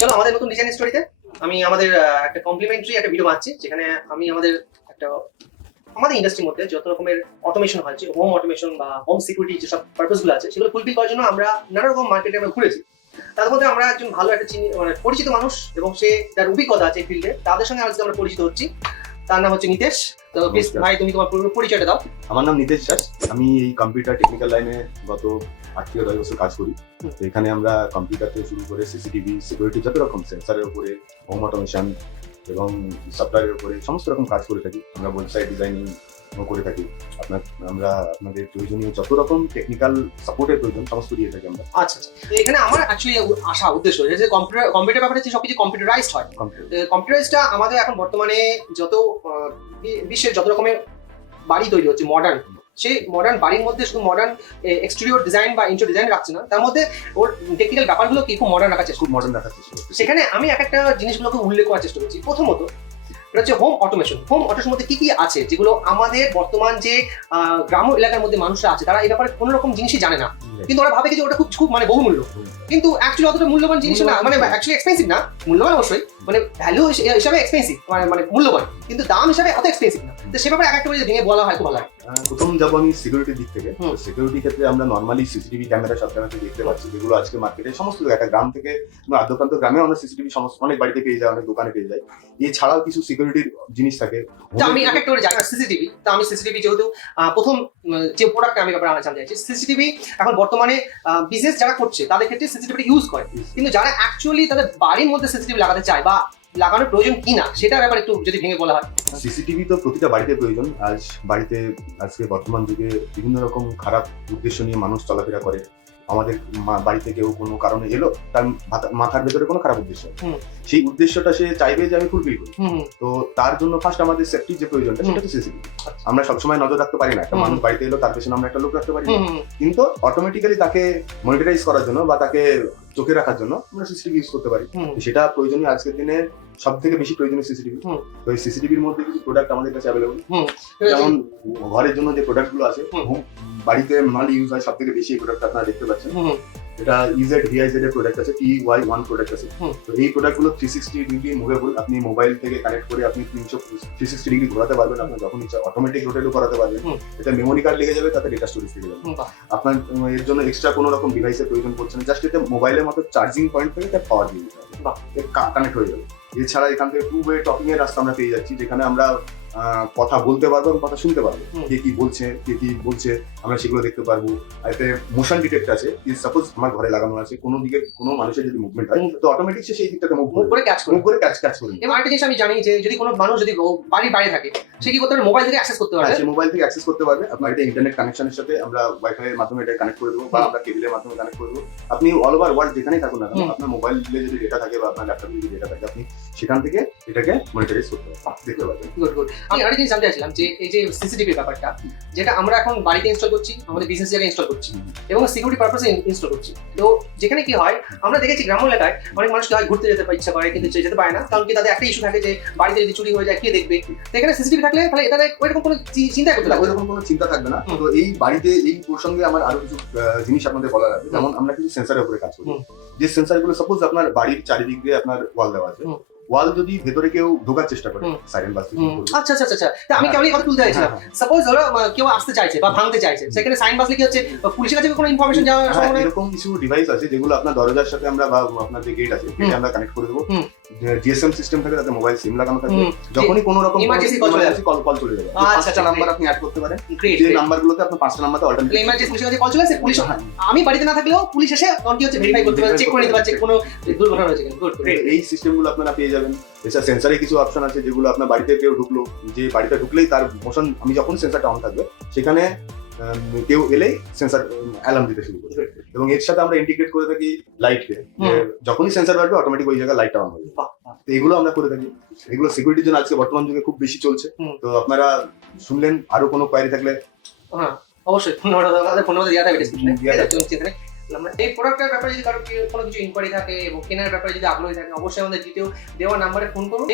চলো আমাদের নতুন ডিজাইন স্টোরিতে আমি আমাদের একটা কমপ্লিমেন্টারি একটা ভিডিও বানাচ্ছি, যেখানে আমি আমাদের একটা আমাদের ইন্ডাস্ট্রির মধ্যে যত রকমের অটোমেশন হয়, যে হোম অটোমেশন বা হোম সিকিউরিটি যেসব পারপাসগুলো আছে সেগুলো ফুলফিল করার জন্য আমরা নানা রকম মার্কেটে আমরা ঘুরেছি। তার মধ্যে আমরা একজন ভালো একটা মানে পরিচিত মানুষ এবং সে যার অভিজ্ঞতা আছে এই ফিল্ডে, তাদের সঙ্গে আজকে আমরা পরিচিত হচ্ছি। তার নাম হচ্ছে নিতেশ। তো প্লিজ ভাই, তুমি তোমার পুরো পরিচয়টা দাও। আমার নাম নিতেশ দাস। আমি এই কম্পিউটার টেকনিক্যাল লাইনে গত 8 থেকে 10 বছর কাজ করি। তো এখানে আমরা কম্পিউটার থেকে শুরু করে সিসিটিভি, সিকিউরিটি, যত রকম সেন্সারের উপরে, হোম অটোমেশন এবং সফটওয়্যারের উপরে সমস্ত রকম কাজ করে থাকি। আমরা ওয়েবসাইট ডিজাইনিং করে থাকি। আমরা আপনাদের প্রয়োজনীয় যত রকম টেকনিক্যাল সাপোর্টের প্রয়োজন সমস্ত দিয়ে থাকি আমরা। আচ্ছা আচ্ছা, তো এখানে আমার অ্যাকচুয়ালি আসা উদ্দেশ্য যে কম্পিউটার ব্যাপারে যে সবকিছু কম্পিউটারাইজড হয়। কম্পিউটারাইজটা আমাদের এখন বর্তমানে যত বিশ্বের যত রকমের বাড়ি তৈরি হচ্ছে মডার্ন, সেই মডার্ন বাড়ির মধ্যে শুধু মডার্ন এক্সটেরিয়র ডিজাইন বা ইন্টেরিয়র ডিজাইন রাখছে না, তার মধ্যে ওর টেকনিক্যাল ব্যাপারগুলো কি খুব মডার্ন রাখার চেষ্টা, খুব মডার্ন রাখার চেষ্টা করছি। সেখানে আমি একটা জিনিসগুলোকে উল্লেখ করার চেষ্টা করছি। প্রথমত এটা হচ্ছে হোম অটোমেশন। হোম অটোমেশন মধ্যে কি কি আছে যেগুলো আমাদের বর্তমান যে গ্রাম্য এলাকার মধ্যে মানুষরা আছে তারা এই ব্যাপারে কোনো রকম জিনিসই জানে না, কিন্তু ওরা ভাবে যে ওটা খুব খুব মানে বহুমূল্য, কিন্তু অ্যাকচুয়ালি অতটা মূল্যবান জিনিস না, মানে অ্যাকচুয়ালি এক্সপেন্সিভ না, মূল্যবান অবশ্যই, মানে ভ্যালু হিসাবে এক্সপেন্সিভ, মানে মূল্যবান, কিন্তু দাম হিসাবে অত এক্সপেন্সিভ না। তো সে ব্যাপারে একটা করে ভেঙে বলা হয় খুব ভালো হয়। প্রথম যাবো আমি সিকিউরিটির দিক থেকে। সিকিউরিটি ক্ষেত্রে আমরা নর্মালি সিসিটিভি ক্যামেরা সব জায়গাতে দেখতে পাচ্ছি, যেগুলো আজকে মার্কেটে সমস্ত একটা গ্রাম থেকে আদ্যপ্রান্ত গ্রামে আমরা সিসিটিভি সমস্ত অনেক বাড়িতে পেয়ে যায়, অনেক দোকানে পেয়ে যায়। এছাড়াও কিছু সিকিউরিটির জিনিস থাকে। আমি এক একটা করে জানি সিসিটিভি। তো আমি সিসিটিভি যেহেতু প্রথম যে প্রোডাক্ট আমি ব্যাপারে জানতে চাইছি, সিসিটিভি এখন বর্তমানে বিজনেস যারা করছে তাদের ক্ষেত্রে সিসিটিভি ইউজ করে, কিন্তু যারা অ্যাকচুয়ালি তাদের বাড়ির মধ্যে সিসিটিভি লাগাতে চায় বা লাগানোর প্রয়োজন কিনা সেটার ব্যাপারে একটু যদি ভেঙে বলা হয়। সিসিটিভি তো প্রতিটা বাড়িতে প্রয়োজন। বাড়িতে আজকে বর্তমান যুগে বিভিন্ন রকম খারাপ উদ্দেশ্য নিয়ে মানুষ চলাফেরা করে। আমাদের বাড়িতে কেউ কোনো কারণে এলো, তার মাথার ভেতরে কোনো খারাপ উদ্দেশ্য, সেই উদ্দেশ্যটা সে চাইবে যে আমি ফুলফিল করি। তো তার জন্য ফার্স্ট আমাদের সেফটির যে প্রয়োজনটা সেটা হচ্ছে সিসিটিভি। আমরা সবসময় নজর রাখতে পারি না, একটা মানুষ বাড়িতে এলো তার পেছনে আমরা একটা লোক রাখতে পারি না, কিন্তু অটোমেটিক্যালি তাকে মনিটরাইজ করার জন্য বা তাকে চোখে রাখার জন্য আমরা সিসিটিভি ইউজ করতে পারি। সেটা প্রয়োজনীয় আজকের দিনে সব থেকে বেশি প্রয়োজনীয় সিসিটিভি। তো এই সিসিটিভির মধ্যে কিছু প্রোডাক্ট আমাদের কাছে অ্যাভেলেবল। যেমন ঘরের জন্য যে প্রোডাক্ট গুলো আছে, বাড়িতে নর্মালি ইউজ হয় সব থেকে বেশি এই প্রোডাক্ট আপনারা দেখতে পাচ্ছেন। এটা ইজেড ভিআইজেড এর প্রোডাক্ট আছে, TY1 প্রোডাক্ট আছে। তো এই প্রোডাক্ট গুলো 360 ডিগ্রি মুভেবল। আপনি মোবাইল থেকে কানেক্ট করে আপনি 360 ডিগ্রি ঘোরাতে পারবেন, আপনার যখন ইচ্ছা অটোমেটিক রোটেটও করাতে পারবেন। এটা মেমোরি কার্ড লেগে যাবে, তাতে ডেটা স্টোরেজ থেকে যাবে। আপনার এর জন্য এক্সট্রা কোনো রকম ডিভাইসের প্রয়োজন পড়ছে না, জাস্ট এটা মোবাইলের মতো চার্জিং পয়েন্ট থেকে তার পাওয়ার দিয়ে দিতে হবে, কানেক্ট হয়ে যাবে। এছাড়া এখান থেকে 2-way টকিং এর রাস্তা আমরা পেয়ে যাচ্ছি, যেখানে আমরা কথা বলতে পারবো এবং কথা শুনতে পারবো। কে কি বলছে আমরা সেগুলো দেখতে পারবো। এতে মোশন ডিটেক্ট আছে, সাপোজ আমার ঘরে লাগানো আছে, কোনো দিকে কোনো মানুষের যদি মুভমেন্ট হয় তো অটোমেটিক সে সেই দিকটাতে মুভ করে ক্যাচ করে। এবং আরেকটা জিনিস আমি জানি যে যদি কোনো মানুষ যদি বাড়ির বাইরে থাকে, সে কি করতে পারবে, মোবাইল থেকে অ্যাক্সেস করতে পারবে। সে মোবাইল থেকে অ্যাক্সেস করতে পারবে। আপনার এটা ইন্টারনেট কানেকশনের সাথে আমরা ওয়াইফাই এর মাধ্যমে এটা কানেক্ট করে দেবো বা আমরা কেবলের মাধ্যমে কানেক্ট করে দেবো। আপনি অল ওভার ওয়ার্ল্ড যেখানেই থাকুন না কেন, আপনার মোবাইলে যদি ডেটা থাকে বা আপনার ল্যাপটপে যদি ডেটা থাকে, আপনি সেখান থেকে এটাকে মনিটরাইজ করতে দেখতে পারবেন। গুড। আমি আরেকটা জিনিস জানতে চাইছিলাম যে এই যে সিসিটিভির ব্যাপারটা, যেটা আমরা এখন বাড়িতে ইনস্টল করছি, আমাদের বিজনেস জায়গায় ইনস্টল করছি এবং সিকিউরিটি পারপাসে ইনস্টল করছি। তো যেখানে কি হয়, আমরা দেখেছি গ্রাম্য এলাকায় অনেক মানুষ কি হয় ঘুরতে যেতে ইচ্ছা করে কিন্তু যেতে পারে না, কারণ কি তাদের একটা ইস্যু থাকে যে বাড়িতে যদি চুরি হয়ে যায় কে দেখবে। তো এখানে সিসিটিভি থাকলে তাহলে এটা ওইরকম কোনো চিন্তা করতে লাগবে, ওইরকম কোনো চিন্তা থাকবে না। তো এই বাড়িতে এই প্রসঙ্গে আমার আরো কিছু জিনিস আপনাদের বলার আছে। যেমন আমরা কিছু সেন্সারের উপরে কাজ করি, যে সেন্সারগুলো সাপোজ আপনার বাড়ির চারিদিক দিয়ে আপনার ওয়াল দেওয়া আছে, ওয়াল যদি ভেতরে কেউ ঢোকার চেষ্টা করে, সাইরেন বাজতে শুরু করবে। আচ্ছা আচ্ছা আচ্ছা, আমি কেবলই কথা তুলতে চাইছিলাম। সাপোজ ধরো কেউ আসতে চাইছে বা ভাঙতে চাইছে, সেখানে সাইরেন বাজলে কি হচ্ছে, পুলিশের কাছে কোনো ইনফরমেশন যাওয়ার সম্ভাবনা? এরকম কিছু ডিভাইস আছে যেগুলো আপনার দরজার সাথে আমরা বা আপনার যে গেট আছে গেটে আমরা কানেক্ট করে দেবো। জিএসএম সিস্টেম থাকে, তাতে মোবাইল সিম লাগানো থাকে, যখনই কোনো রকম ইমার্জেন্সি কল চলে যাবে। পাঁচটা নাম্বার আপনি অ্যাড করতে পারেন, যে নাম্বারগুলোতে আপনার 5টা নাম্বারতে অল্টারনেটিভ ইমার্জেন্সি পুলিশের কাছে কল চলে আসে, পুলিশ আমি বাড়িতে না থাকলেও পুলিশ এসে কি হচ্ছে ভেরিফাই করতে পারে, চেক করে নিতে পারছে কোনো দুর্ঘটনা হয়েছে কিনা। গুড। এই সিস্টেমগুলো আপনারা পেয়ে যাবেন। এছাড়া সেন্সারে কিছু অপশন আছে যেগুলো আপনার বাড়িতে কেউ ঢুকলো, যে বাড়িতে ঢুকলেই তার মোশন, আমি যখন সেন্সারটা অন থাকবে সেখানে কেউ এলেই সেন্সার অ্যালার্ম দিতে শুরু করবে। এবং এর সাথে আমরা ইন্টিগ্রেট করে থাকি লাইটকে, যখনই সেন্সার বাড়বে অটোমেটিক ওই জায়গায় লাইটটা অন হয়ে যাবে। তো এগুলো আমরা করে থাকি। এগুলো সিকিউরিটির জন্য আজকে বর্তমান যুগে খুব বেশি চলছে। তো আপনারা শুনলেন, আরো কোনো কোয়ারি থাকলে অবশ্যই ফোন নাম্বার দেওয়া থাকবে ডিসক্রিপশনে। এই প্রোডাক্টের ব্যাপারে যদি কারো কোনো কিছু ইনকোয়ারি থাকে এবং কেনার ব্যাপারে যদি আগ্রহী থাকে, অবশ্যই আমাদের দ্বিতীয় দেওয়া নাম্বারে ফোন করুন।